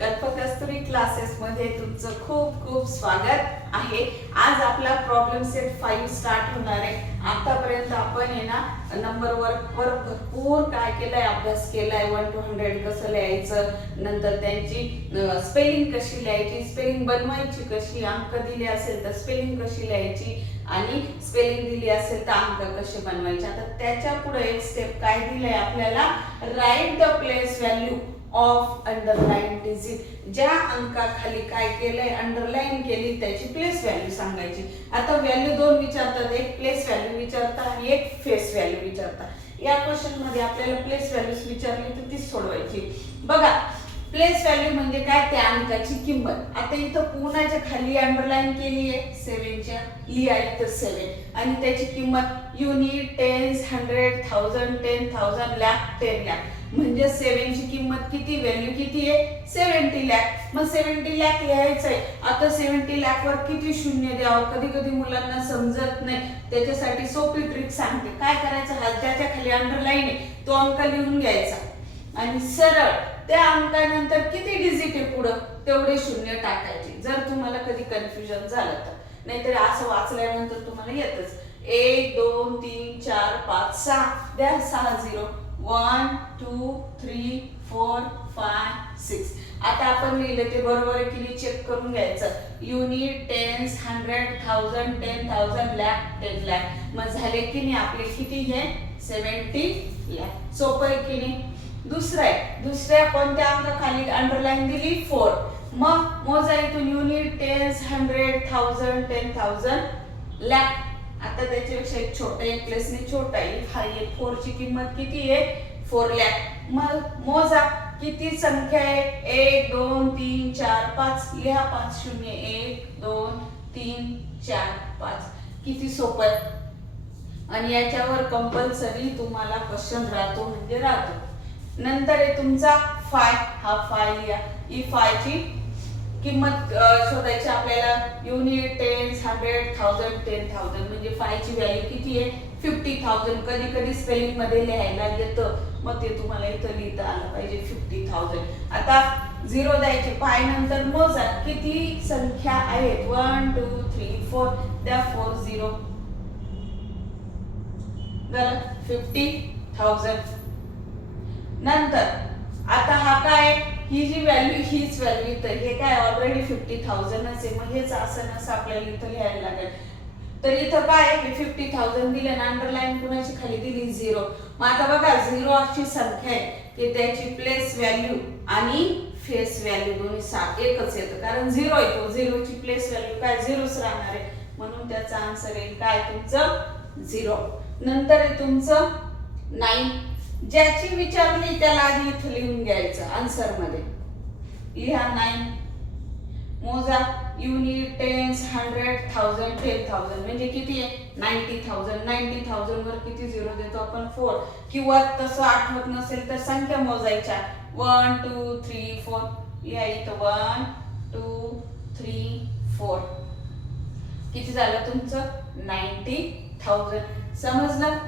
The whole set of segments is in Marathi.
कल्पकस्तुरी क्लासेस मध्ये तुमचं खूप खूप स्वागत आहे। आज आपला प्रॉब्लेम सेट 5 स्टार्ट होणार आहे। आतापर्यंत आपण आहे ना नंबर वर भरपूर काय केलंय, अभ्यास केलाय। 1 to 100 कसं लिहायचं, नंतर त्यांची स्पेलिंग कशी लिहायची, स्पेलिंग बनवायची कशी, अंक दिले असेल तर स्पेलिंग कशी लिहायची आणि स्पेलिंग दिली असेल तर अंक कसे बनवायचे। आता त्याच्या पुढे एक स्टेप काय दिलंय आपल्याला, write the place value of underline digit. ज्या अंकाखाली काय केलंय, अंडरलाइन केली, त्याची प्लेस व्हॅल्यू सांगायची। आता व्हॅल्यू दोन विचारतात, एक प्लेस व्हॅल्यू विचारतात आणि एक फेस व्हॅल्यू विचारतात। या क्वेश्चन मध्ये आपल्याला प्लेस व्हॅल्यूज विचारली तर ती सोडवायची। बघा, प्लेस व्हॅल्यू म्हणजे काय, त्या अंकाची किंमत। आता इथं पूर्णाच्या खाली अंडरलाइन केली आहे 7 च्या, लिहा इथं 7 आणि त्याची किंमत युनिट, टेन्स, 100, 1000, 10,000, लाख, 10 लाख। म्हणजे 7 ची किंमत किती, व्हॅल्यू किती आहे 70 लाख। मग 70 लाख लिहायचंय। आता 70 लाख वर किती शून्य द्यावं, कधी कधी मुलांना समजत नाही, त्याच्यासाठी सोपी ट्रिक सांगते। काय करायचं, ज्याच्या खाली अंडरलाइन आहे तो अंक लिहून घ्यायचा आणि सरळ त्या अंकानंतर किती डिजिट आहे पुढं तेवढे शून्य टाकायचे। जर तुम्हाला कधी कन्फ्युजन झालं तर, नाहीतर असं वाचल्यानंतर तुम्हाला येतच 1 2 3 4 5 6 द्या 6 0 1 2 3 4 5 6। आता आपण लिहिलं ते बरोबर आहे की नाही चेक करून घ्यायचं। Unit, tens, 100, 1000, 10,000, lakh, 10 lakh. मग झाले की नाही आपले किती हे 70 लाख। सोपं आहे की नाही। दुसऱ्या कोणत्या अंकाखाली अंडरलाइन दिली 4। मग मोजा इथून युनिट, टेन्स, 100, 1000, 10,000, लाख। आता त्याच्यापेक्षा एक छोटा, एक प्लेसने छोटा आहे, हा 4 ची किंमत किती आहे 4 लाख। मग मोजा किती संख्या आहे, 1 2 3 4 5, लिहा 5 0 1 2 3 4 5। किती सोपं आहे। आणि याच्यावर कंपल्सरी तुम्हाला क्वेश्चन राहतो म्हणजे राहतो। नंतर आहे तुमचा फाय, हा फाय लिहा। ही फाय ची किंमत शोधायची आपल्याला, युनिट, टेन्स, 100, 1000, 10,000। म्हणजे फाय ची व्हॅल्यू किती आहे 50,000। कधी कधी स्पेलिंग मध्ये लिहायला येतं, मग ते तुम्हाला इथं लिहिता आलं पाहिजे 50,000। आता 0 द्यायचे, फाय नंतर मोजा किती संख्या आहेत 1 2 3 4 द्या 4 0 झालं 50,000। नंतर आता हा काय, ही जी व्हॅल्यू हीच व्हॅल्यू तर हे काय ऑलरेडी 50,000 आहे, मग हेच असं नसं आपल्याला इथं लिहायला लागेल। तर इथं काय हे 50,000 दिले आणि अंडरलाइन कुणाची खाली दिली 0। मग आता बघा 0 अशी संख्या आहे की त्याची प्लेस व्हॅल्यू आणि फेस व्हॅल्यू दोन्ही एकच येतं, कारण 0 येतो। 0 ची प्लेस व्हॅल्यू काय 0च राहणार आहे, म्हणून त्याचा आन्सर येईल काय तुमचं 0। नंतर आहे तुमचं 9। ज्याची विचारली त्याला आधी इथं लिहून घ्यायचं आन्सर मध्ये, लिहा 9। मोजा युनिट, टेन्स, 100, 1000, 10,000 म्हणजे किती आहे 90,000। 90,000 वर किती 0 देतो आपण 4। किंवा तसं आठवत नसेल तर संख्या मोजायच्या 1 2 3 4, लिहा इथं 1 2 3 4। किती झालं तुमचं 90,000। समजलं।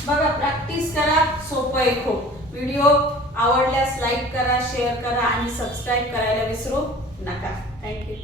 बघा, प्रॅक्टिस करा, सोपं आहे खूप। व्हिडिओ आवडल्यास लाईक करा, शेअर करा आणि सबस्क्राईब करायला विसरू नका। थँक्यू।